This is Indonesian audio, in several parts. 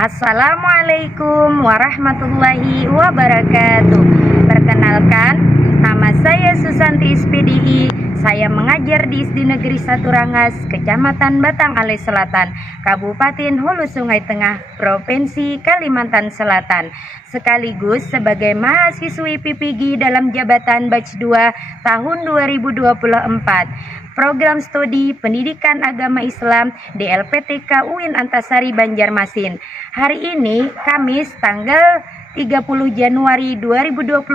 Assalamualaikum warahmatullahi wabarakatuh. Perkenalkan, nama saya Susanti SPDI. Saya mengajar di SD Negeri 1 Rangas, Kecamatan Batang Alai Selatan, Kabupaten Hulu Sungai Tengah, Provinsi Kalimantan Selatan. Sekaligus sebagai mahasiswi PPG dalam jabatan Batch 2 tahun 2024. Program Studi Pendidikan Agama Islam di LPTK UIN Antasari Banjarmasin. Hari ini, Kamis tanggal 30 Januari 2025,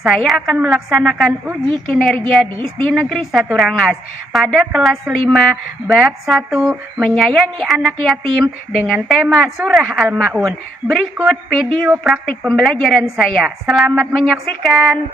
saya akan melaksanakan uji kinerja di SD Negeri 1 Rangas pada kelas 5 bab 1 menyayangi anak yatim dengan tema Surah Al-Maun. Berikut video praktik pembelajaran saya. Selamat menyaksikan.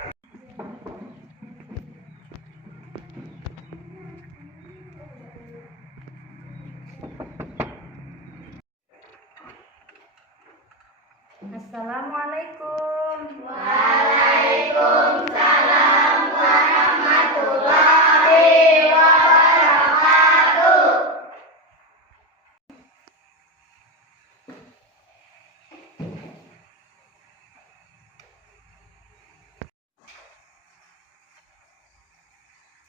Assalamualaikum. Waalaikumsalam warahmatullahi wabarakatuh.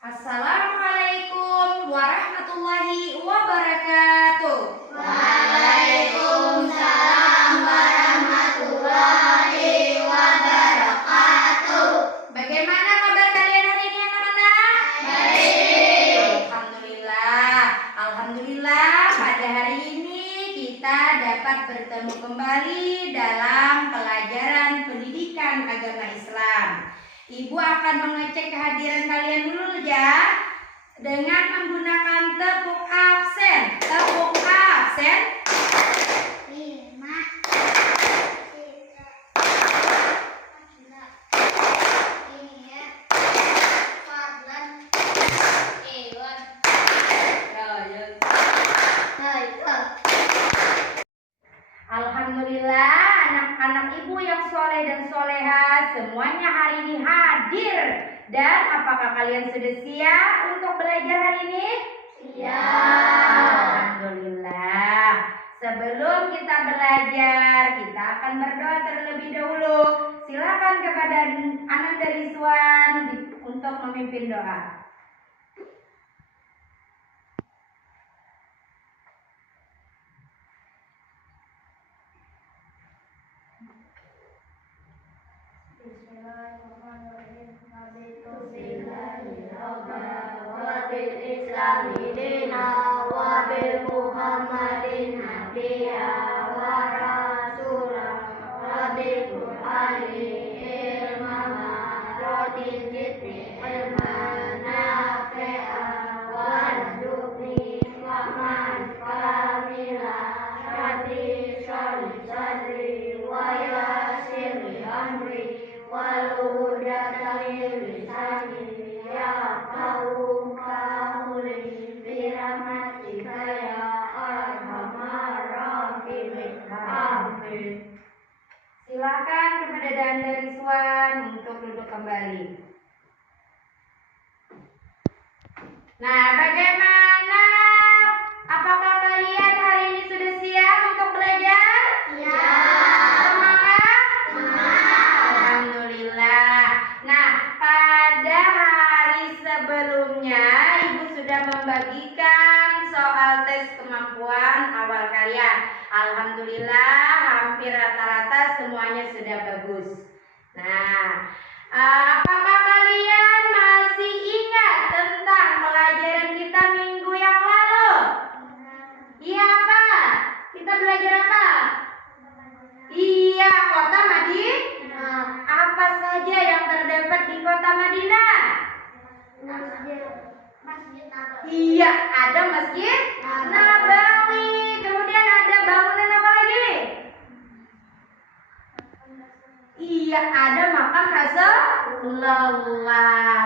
Assalamualaikum warahmatullahi wabarakatuh. Waalaikumsalam warahmatullahi wabarakatuh. Bagaimana kabar kalian hari ini, anak-anak? Baik. Alhamdulillah pada hari ini kita dapat bertemu kembali dalam pelajaran pendidikan agama Islam. Ibu akan mengecek kehadiran kalian dulu ya, dengan menggunakan tepuk absen. Tepuk absen. 5 ini ya. Fadlan. Iwan. Alhamdulillah, anak-anak ibu yang soleh dan soleha semuanya hari ini hadir. Dan apakah kalian sudah siap untuk belajar hari ini? Siap. Alhamdulillah. Sebelum kita belajar, kita akan berdoa terlebih dahulu. Silakan kepada Ananda Rizwan untuk memimpin doa. Bismillahirrahmanirrahim. Nabitu billahi wa bil islami dina wa bil muhammadin nabiyya wa rasula wa bil qur'ani ilmama rodi zidni ilman nafi'a wa rzuqni rahman kamila syadi sadri wa yasirli amri walau dari lisani ya kau kauli birahmatika ya arhamar rahimin. Amin. Silakan kepada Ananda Rizwan untuk duduk kembali. Nah, bagaimana? Apakah kalian hari ini sudah siap untuk belajar? Semangat? Alhamdulillah. Nah, pada hari sebelumnya Ibu sudah membagikan soal tes kemampuan awal kalian. Alhamdulillah, hampir rata-rata semuanya sudah bagus. Nah, apakah kalian masih ingat tentang pelajaran kita minggu yang lalu? Iya, apa? Kita belajar apa? Iya, kota Madinah. Apa saja yang terdapat di kota Madinah? Iya, ada Masjid Nabawi. Kemudian ada bangunan apa lagi? Iya, ada makam Rasulullah.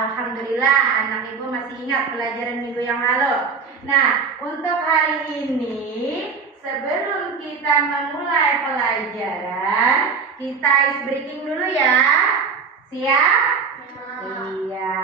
Alhamdulillah, anak ibu masih ingat pelajaran minggu yang lalu. Nah, untuk hari ini, sebelum kita memulai pelajaran, kita ice breaking dulu ya. Siap? Iya.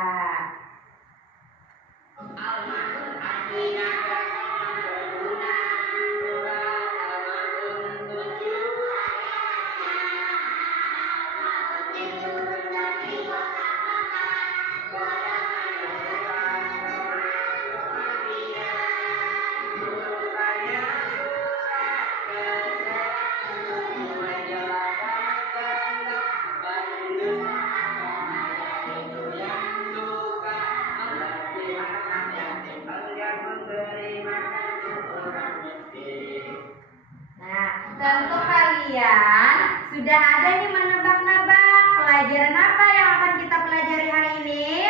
Tentu kalian sudah ada nih menebak-nebak pelajaran apa yang akan kita pelajari hari ini?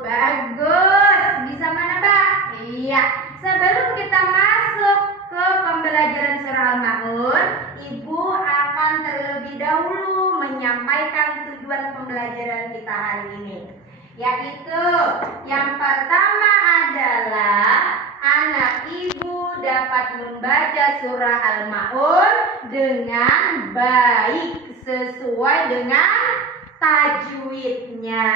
Bagus, bisa menebak? Iya. Sebelum kita masuk ke pembelajaran surah Al-Ma'un, Ibu akan terlebih dahulu menyampaikan tujuan pembelajaran kita hari ini. Yaitu yang pertama adalah anak ibu dapat membaca surah Al-Ma'un dengan baik sesuai dengan tajwidnya.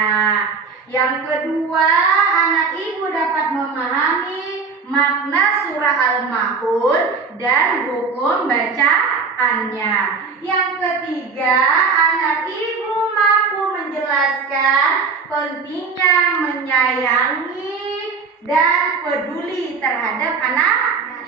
Yang kedua, anak ibu dapat memahami makna surah Al-Ma'un dan hukum bacaannya. Yang ketiga, anak ibu mampu menjelaskan pentingnya menyayangi dan peduli terhadap anak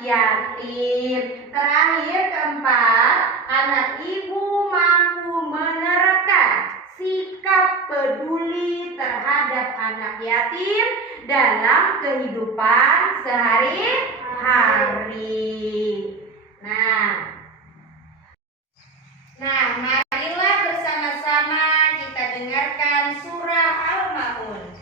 yatim. Terakhir, keempat, anak ibu mampu menerapkan sikap peduli terhadap anak yatim dalam kehidupan sehari-hari. Nah, marilah bersama-sama kita dengarkan surah Al-Ma'un.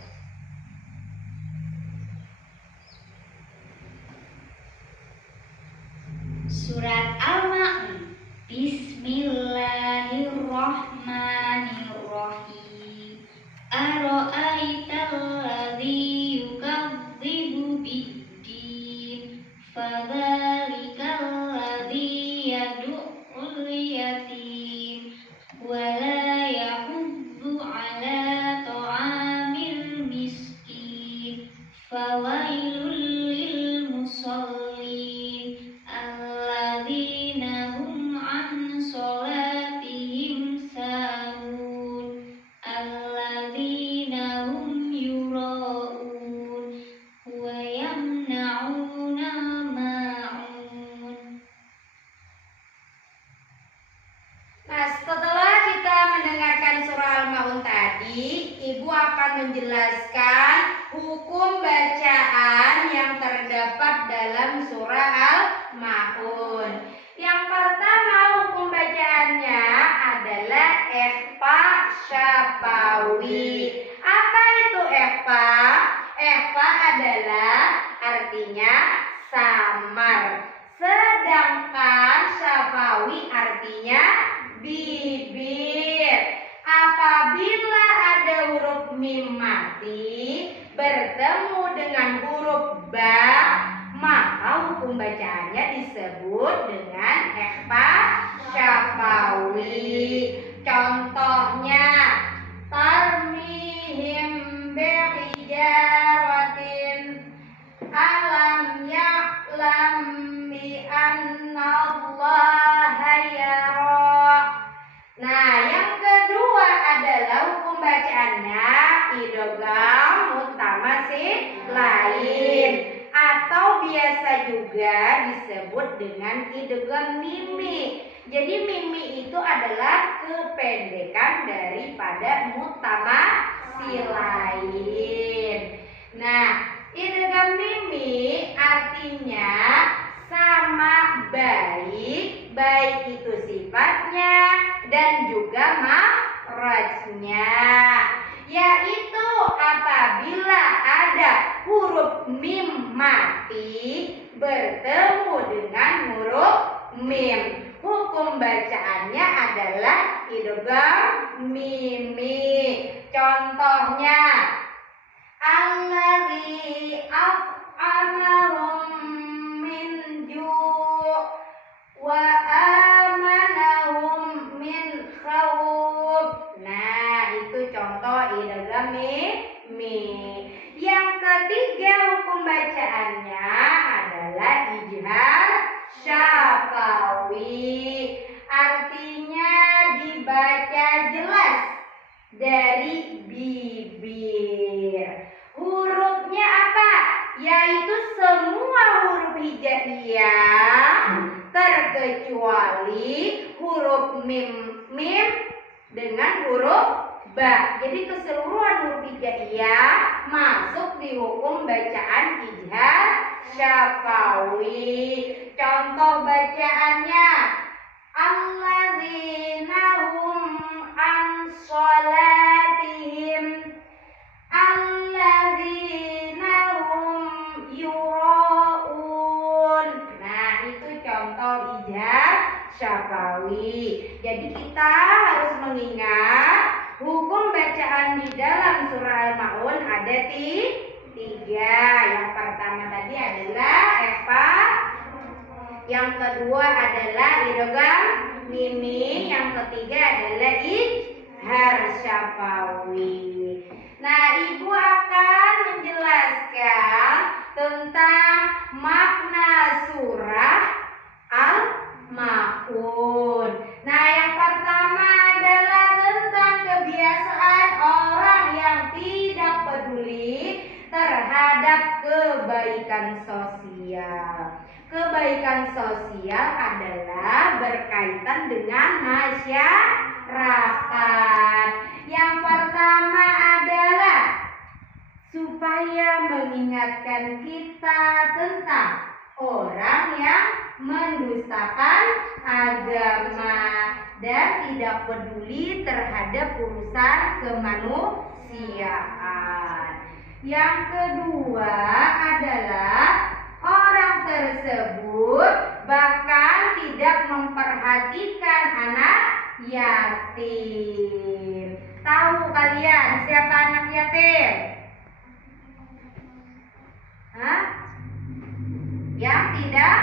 Surat Al-Ma'un. Bismillahirrahmanirrahim. Ara'aital ladzi yukadzibu biddin, fadzalikal ladzi yad'ul yatim wa la yahuddu 'ala ta'amil miskin, fawailul lil musallin alladzina hum an sholatihim sahun alladzina hum yura'un wa yamna'una ma'un. Nah, setelah kita mendengarkan surah Al-Ma'un tadi, Ibu akan menjelaskan hukum bacaan yang terdapat dalam surah Al-Ma'un. Yang pertama, hukum bacaannya adalah ikhfa syafawi. Apa itu ikhfa? Ikhfa adalah artinya samar. Sedangkan syafawi artinya bibir. Apabila ada huruf mim mati bertemu dengan huruf ba, maka hukum bacaannya disebut dengan ikhfa syafawi. Contohnya, tarmihim bihijaratin alam ya'lam bi annallaha yara. Nah, yang kedua adalah hukum bacaannya idgham muttasil lain atau biasa juga disebut dengan idgham mimi. Jadi mimi itu adalah kependekan daripada muttamatsilain. Nah, idgham mimi artinya sama baik, baik itu sifatnya dan juga makhrajnya, yaitu apabila ada huruf mim mati bertemu dengan huruf mim, hukum bacaannya adalah idgham mimi. Contohnya, alladzi at'amahum min ju' wa amanahum min khawf. Nah, itu contoh idgham mimi. Yang ketiga, hukum bacaannya adalah ijhar syafawi. Artinya dibaca jelas dari bibir. Hurufnya apa? Yaitu semua huruf hijaiyah terkecuali huruf mim dengan huruf ba. Jadi keseluruhan huruf hijaiyah masuk di hukum bacaan ijhar syafawi. Contoh bacaannya, alladzina hum an sholatihim, alladzina hum yura'un. Nah, itu contoh ijhar syafawi. Jadi kita harus mengingat hukum bacaan di dalam surah Al-Maun ada tiga. Yang pertama tadi adalah efa, yang kedua adalah idgham mimi, yang ketiga adalah ijhar syafawi. Nah, Ibu akan menjelaskan tentang makna surah Al-Maun. Nah, yang pertama adalah tentang kebiasaan orang yang tidak peduli terhadap kebaikan sosial. Kebaikan sosial adalah berkaitan dengan masyarakat. Yang pertama adalah supaya mengingatkan kita tentang orang yang mendustakan agama dan tidak peduli terhadap urusan kemanusiaan. Yang kedua adalah orang tersebut bahkan tidak memperhatikan anak yatim. Tahu kalian siapa anak yatim? Hah? Yang tidak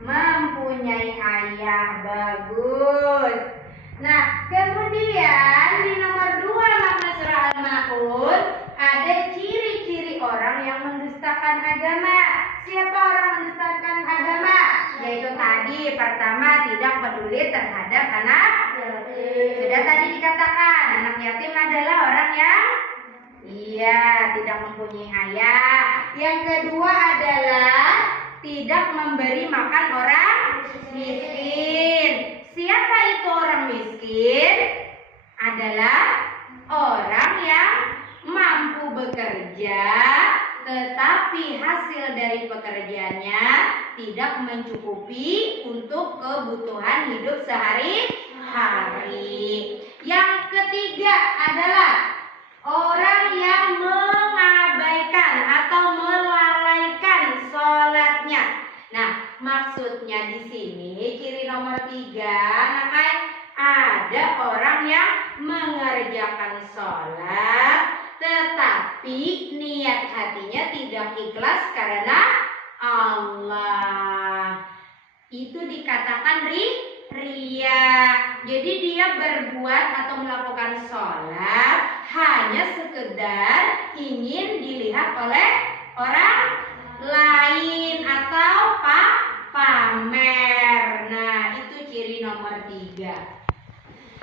mempunyai ayah. Bagus. Nah, kemudian di nomor 2 makna surah Al-Maun ada ciri-ciri orang yang mendustakan agama. Siapa orang mendustakan agama? Yaitu tadi pertama tidak peduli terhadap anak yatim. Sudah tadi dikatakan anak yatim adalah orang yang tidak mempunyai ayah. Yang kedua adalah tidak memberi makan orang miskin. Siapa itu orang miskin? Adalah orang yang mampu bekerja tetapi hasil dari pekerjaannya tidak mencukupi untuk kebutuhan hidup sehari-hari. Yang ketiga adalah orang yang mengabaikan atau melalaikan sholatnya. Nah, maksudnya di sini ciri nomor 3, ada orang yang mengerjakan sholat tetapi niat hatinya tidak ikhlas karena Allah. Itu dikatakan ria. Jadi dia berbuat atau melakukan sholat hanya sekedar ingin dilihat oleh orang lain atau pamer. Nah, itu ciri nomor 3.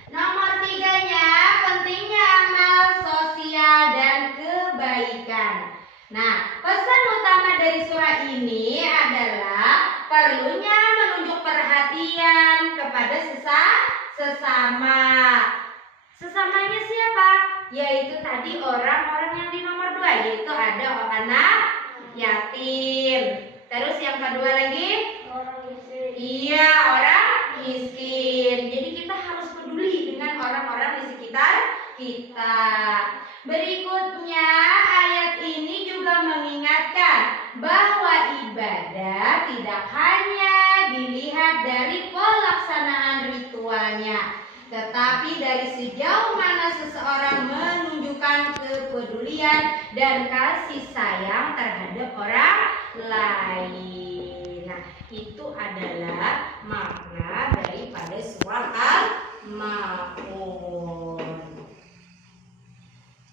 Nomor 3-nya pentingnya amal sosial dan kebaikan. Nah, pesan utama dari surah ini adalah perlunya menunjuk perhatian kepada sesama. Sesamanya siapa? Yaitu tadi orang-orang yang di nomor 2, yaitu ada anak yatim. Terus yang kedua lagi? Orang miskin. Iya, orang miskin. Jadi kita harus peduli dengan orang-orang di sekitar kita. Berikutnya, ayat ini juga mengingatkan bahwa ibadah tidak hanya dilihat dari pelaksanaan ritualnya, tetapi dari sejauh mana seseorang menunjukkan kepedulian dan kasih sayang terhadap orang lain. Nah, itu adalah makna daripada surah Al-Maun.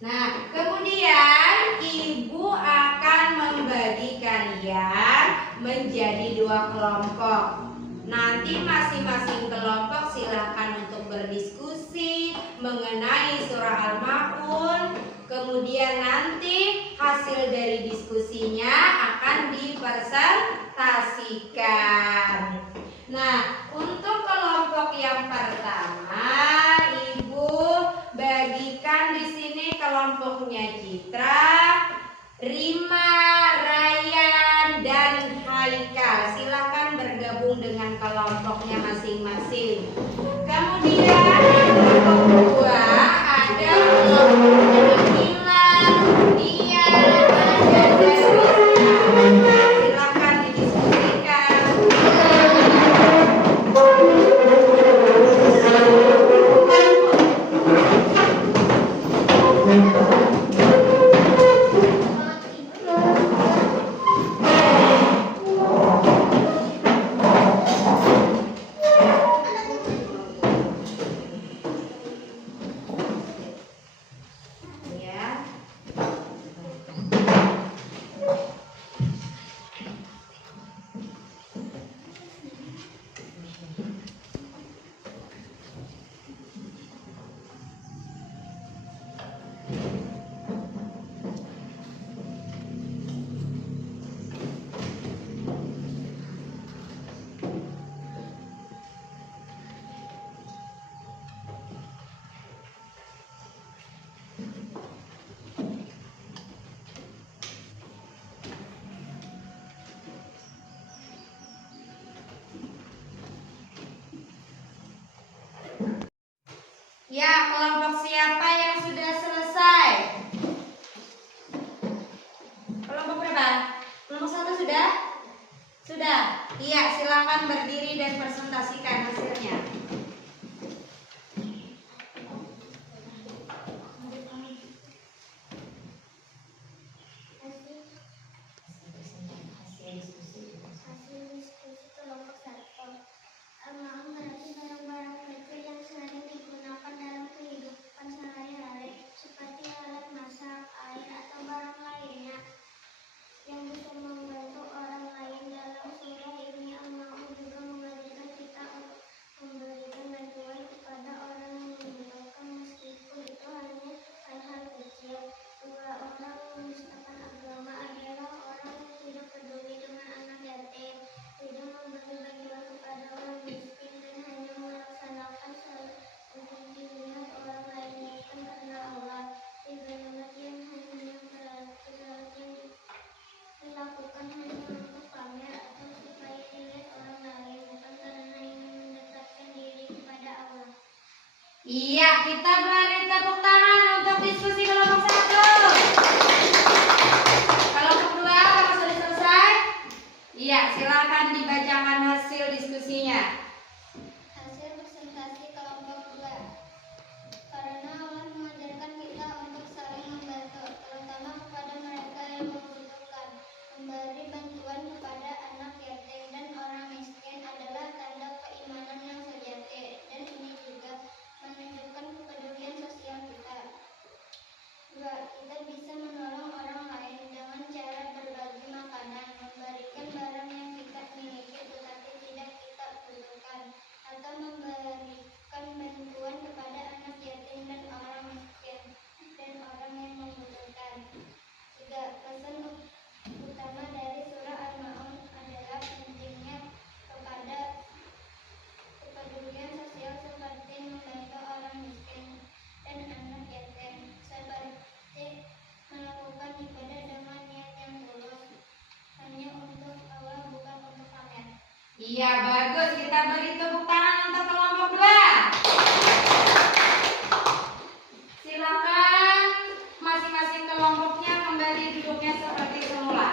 Nah, kemudian ibu akan membagi kalian menjadi 2 kelompok. Nanti masing-masing kelompok silakan untuk berdiskusi mengenai surah Al-Maun. Kemudian nanti hasil dari diskusinya akan dipresentasikan. Nah, untuk kelompok yang pertama, ibu bagikan kelompoknya Citra, Rima, Ryan, dan Haika. Silakan bergabung dengan kelompoknya masing-masing. Kemudian kelompok 2 ada kelompoknya Gilang, Nia, Ada, dan Risa. Silakan didiskusikan. Ya. Ya, kelompok siapa yang sudah selesai? Kelompok berapa? Kelompok 1 sudah? Sudah? Iya, silakan berdiri dan presentasikan hasilnya. Hasil diskusi kelompok 1. Al-Ma'un berarti barang-barang kecil yang sering digunakan dalam kehidupan sehari-hari seperti alat masak, air, atau barang lainnya yang bisa membantu orang lain. Dalam surah ini Al-Ma'un juga mengajarkan kita untuk memberikan bantuan kepada orang yang membutuhkan meskipun itu hanya hal-hal kecil. Dua orang menistakan agama adalah orang yang tidak peduli dengan anak yatim, tidak memberi bantuan kepada orang miskin, dan hanya melaksanakan salat untuk dilihat orang lain bukan karena Allah. Tiga salat yang hanya berarti salat yang dilakukan hanya untuk pamer atau supaya dilihat orang lain, bukan karena ingin mendekatkan diri kepada Allah. Iya, kita beri tepuk tangan untuk diskusi kelompok 1. Kelompok 2, apakah sudah selesai? Iya, silakan dibacakan hasil diskusinya. Hasil presentasi kelompok 2. Karena Allah mengajarkan kita untuk saling membantu, terutama kepada mereka yang membutuhkan. Memberi bantuan kepada anak yatim dan orang miskin adalah tanda keimanan yang sejati, dan ini juga menunjukkan kepedulian sosial kita. 2. Kita bisa menolong orang lain dengan cara berbagi makanan, memberikan barang yang kita miliki tetapi tidak kita butuhkan, atau memberikan bantuan kepada anak yatim dan orang miskin dan orang yang membutuhkan. 3. Pesan utama dari surah Al-Ma'un adalah pentingnya kepada kepedulian sosial seperti membantu orang miskin dan anak yatim, seperti melakukan ibadah dengan niat yang tulus hanya untuk Allah, bukan untuk pamer. Iya, bagus. Kita beri tepuk tangan untuk kelompok 2. Silakan masing-masing kelompoknya kembali duduknya seperti semula.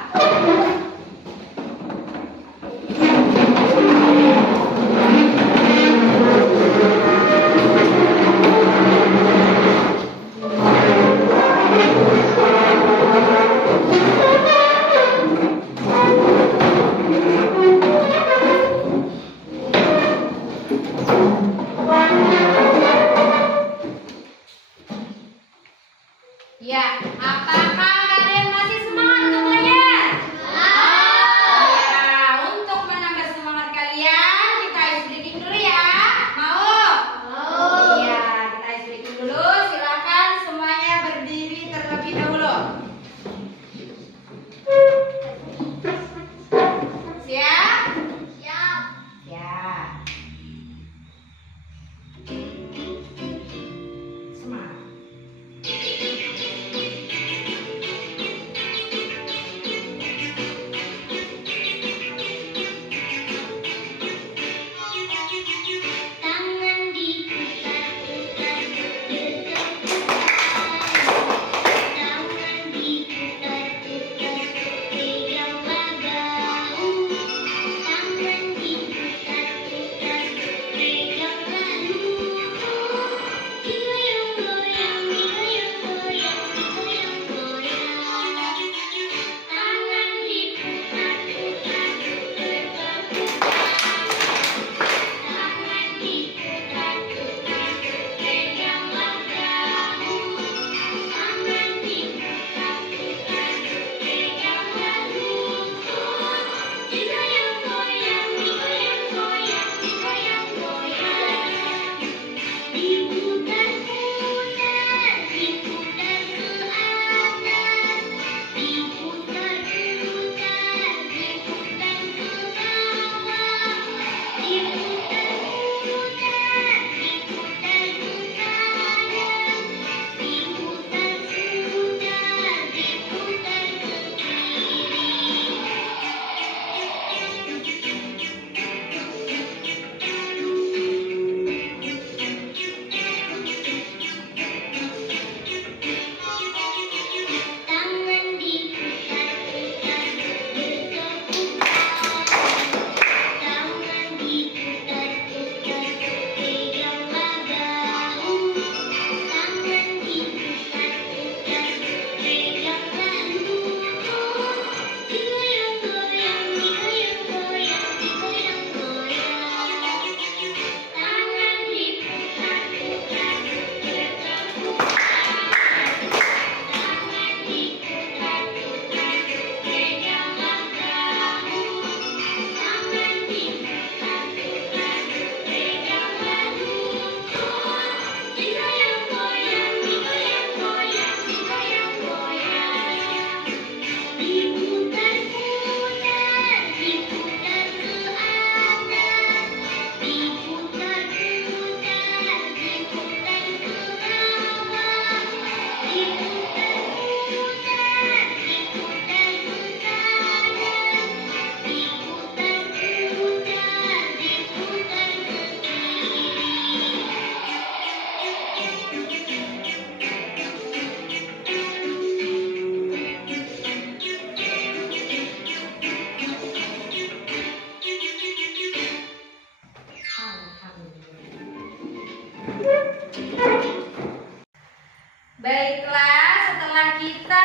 Baiklah, setelah kita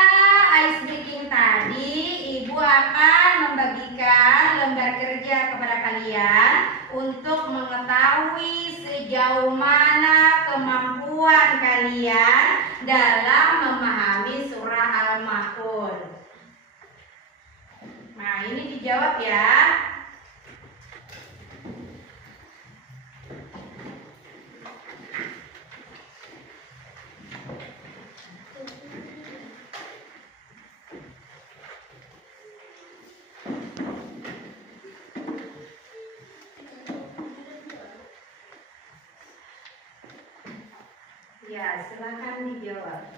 ice breaking tadi, Ibu akan membagikan lembar kerja kepada kalian untuk mengetahui sejauh mana kemampuan kalian dalam memahami surah Al-Ma'un. Nah, ini dijawab ya. Ya, silakan dijawab.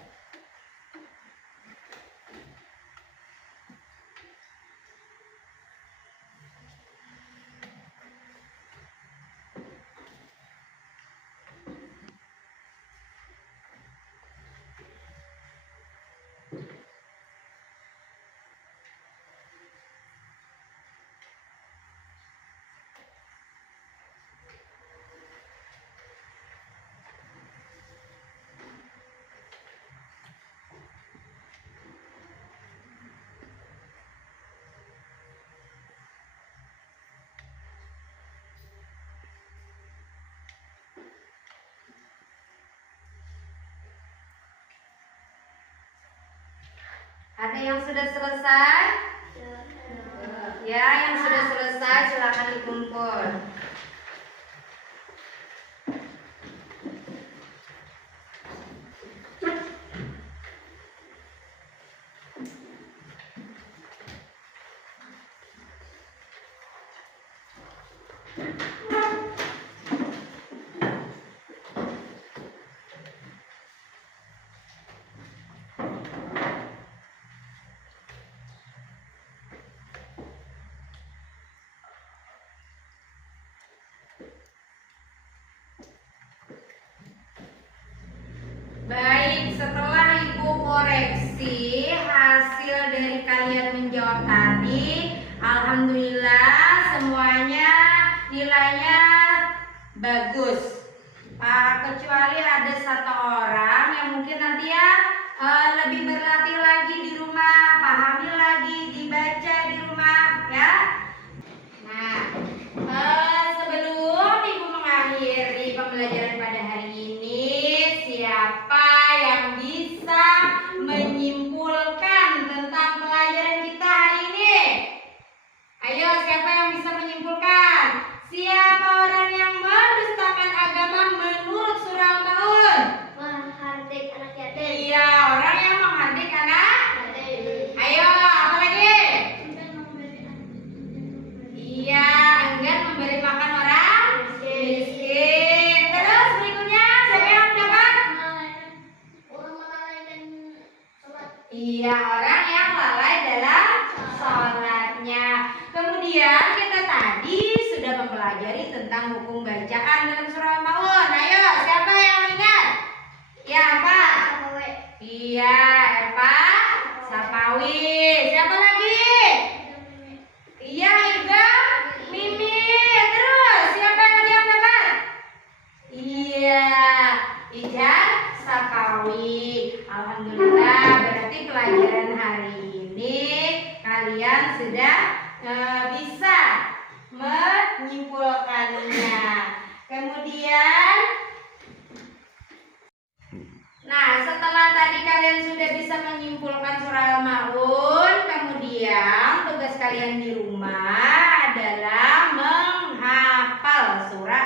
Ada yang sudah selesai? Ya, yang sudah selesai silakan dikumpul. Baik, setelah Ibu koreksi hasil dari kalian menjawab tadi, alhamdulillah semuanya nilainya bagus. Kecuali ada satu orang yang mungkin nanti ya lebih berlatih lagi di rumah, pahami lagi, dibaca di rumah ya. Nah, sebelum Ibu mengakhiri pembelajaran pada hari ini, siapa yang bisa menyimpulkan tentang pelajaran kita hari ini? Ayo, siapa yang bisa menyimpulkan? Siapa orang yang mendustakan agama menurut surah Al-Ma'un? Menghardik anak yatim. Iya, orang yang menghardik anak. Ayo, apa lagi? Iya, enggan memberi makan orang miskin. Terus berikutnya, siapa yang dapat? Orang melalaikan sholat. Iya, orang yang lalai dalam sholatnya. Kemudian kita tadi sudah mempelajari tentang hukum bacaan dalam surah Al-Ma'un. Ayo, siapa yang ingat? Ya, apa? Iya, apa? Sapawi. Siapa lagi? Iya, Iga, Mimi. Terus, siapa lagi yang dapat? Iya, Ija, Sapawi. Alhamdulillah, berarti pelajaran hari ini kalian sudah bisa menyimpulkannya. Kemudian, nah setelah tadi kalian sudah bisa menyimpulkan surah Al-Ma'un, kemudian tugas kalian di rumah adalah menghafal surah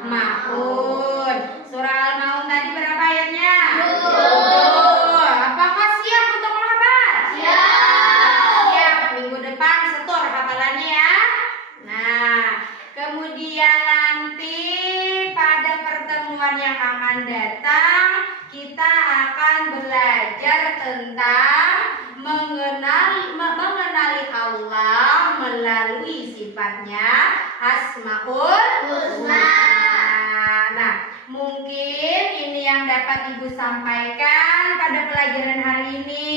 Al-Ma'un. Surah Al-Ma'un tadi berapa ayatnya? 10. Apakah siap untuk menghafal? Siap. Minggu depan setor hafalannya ya. Nah, kemudian nanti pada pertemuan yang akan datang kita akan belajar tentang mengenali Allah melalui sifatnya Asmaul Husna. Nah, mungkin ini yang dapat Ibu sampaikan pada pelajaran hari ini.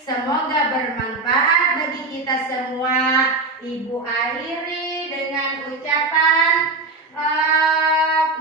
Semoga bermanfaat bagi kita semua. Ibu akhiri dengan ucapan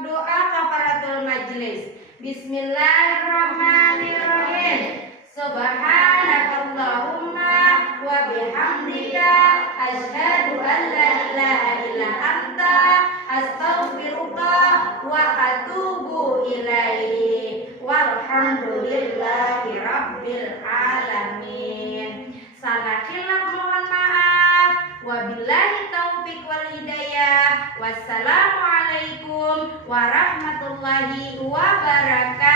doa kafaratul majlis. Bismillahirrahmanirrahim. Subhanakallahumma wa bihamdika asyhadu an la ilaha illa anta astaghfiruka wa atubu ilaihi. Walhamdulillahi rabbil alamin. Salah khilaf mohon maaf. Wabillahi taufiq wal hidayah. Wassalamualaikum warahmatullahi wabarakatuh.